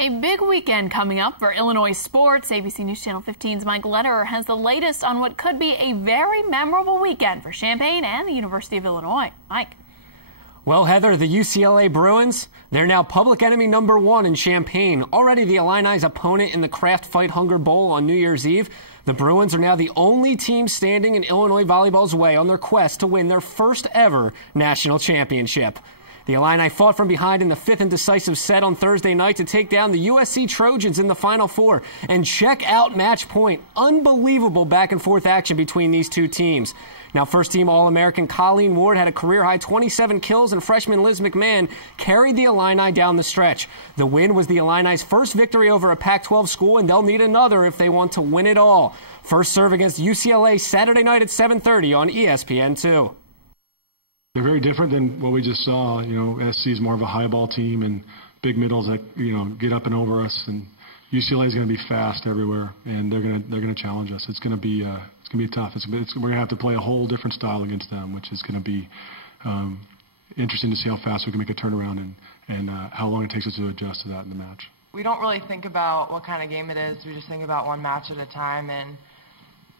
A big weekend coming up for Illinois sports. ABC News Channel 15's Mike Lederer has the latest on what could be a very memorable weekend for Champaign and the University of Illinois. Mike. Well, Heather, the UCLA Bruins, they're now public enemy number 1 in Champaign. Already the Illini's opponent in the Kraft Fight Hunger Bowl on New Year's Eve. The Bruins are now the only team standing in Illinois volleyball's way on their quest to win their first ever national championship. The Illini fought from behind in the 5th and decisive set on Thursday night to take down the USC Trojans in the Final Four. And check out match point. Unbelievable back and forth action between these two teams. Now, first-team All-American Colleen Ward had a career-high 27 kills, and freshman Liz McMahon carried the Illini down the stretch. The win was the Illini's first victory over a Pac-12 school, and they'll need another if they want to win it all. First serve against UCLA Saturday night at 7:30 on ESPN2. They're very different than what we just saw. You know, SC is more of a high ball team and big middles that, you know, get up and over us. And UCLA is going to be fast everywhere, and they're going to challenge us. It's going to be tough. We're going to have to play a whole different style against them, which is going to be interesting to see how fast we can make a turnaround and how long it takes us to adjust to that in the match. We don't really think about what kind of game it is. We just think about one match at a time. And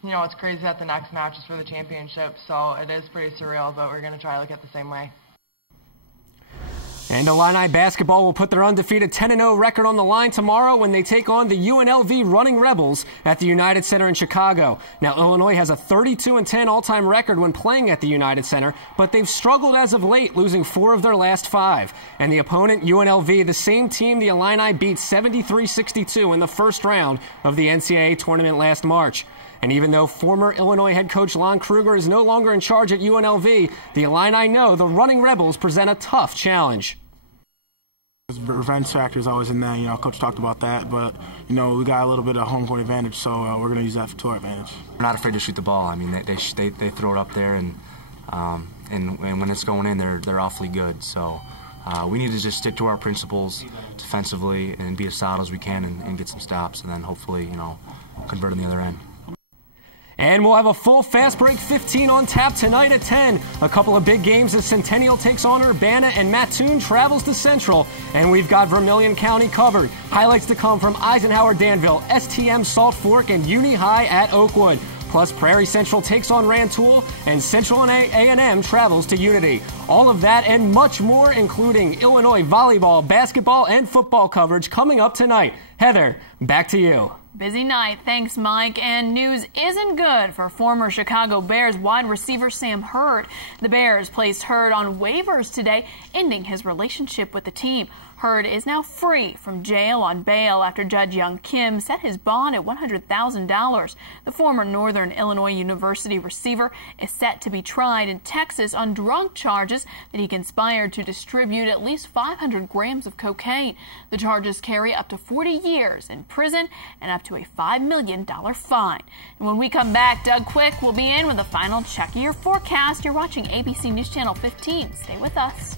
you know, it's crazy that the next match is for the championship, so it is pretty surreal, but we're going to try to look at it the same way. And Illini basketball will put their undefeated 10-0 record on the line tomorrow when they take on the UNLV Running Rebels at the United Center in Chicago. Now, Illinois has a 32-10 all-time record when playing at the United Center, but they've struggled as of late, losing 4 of their last 5. And the opponent, UNLV, the same team the Illini beat 73-62 in the first round of the NCAA tournament last March. And even though former Illinois head coach Lon Kruger is no longer in charge at UNLV, the Illini know the Running Rebels present a tough challenge. The revenge factor is always in there. You know, Coach talked about that, but, you know, we got a little bit of home court advantage, so we're going to use that to our advantage. We're not afraid to shoot the ball. I mean, they throw it up there, and when it's going in, they're awfully good. So we need to just stick to our principles defensively and be as solid as we can and get some stops, and then hopefully, you know, convert on the other end. And we'll have a full Fast Break 15 on tap tonight at 10. A couple of big games as Centennial takes on Urbana and Mattoon travels to Central. And we've got Vermilion County covered. Highlights to come from Eisenhower Danville, STM Salt Fork, and Uni High at Oakwood. Plus, Prairie Central takes on Rantoul, and Central and A&M travels to Unity. All of that and much more, including Illinois volleyball, basketball, and football coverage coming up tonight. Heather, back to you. Busy night. Thanks, Mike. And news isn't good for former Chicago Bears wide receiver Sam Hurd. The Bears placed Hurd on waivers today, ending his relationship with the team. Hurd is now free from jail on bail after Judge Young Kim set his bond at $100,000. The former Northern Illinois University receiver is set to be tried in Texas on drug charges that he conspired to distribute at least 500 grams of cocaine. The charges carry up to 40 years in prison and up to a $5 million fine. And when we come back, Doug Quick will be in with a final check of your forecast. You're watching ABC News Channel 15. Stay with us.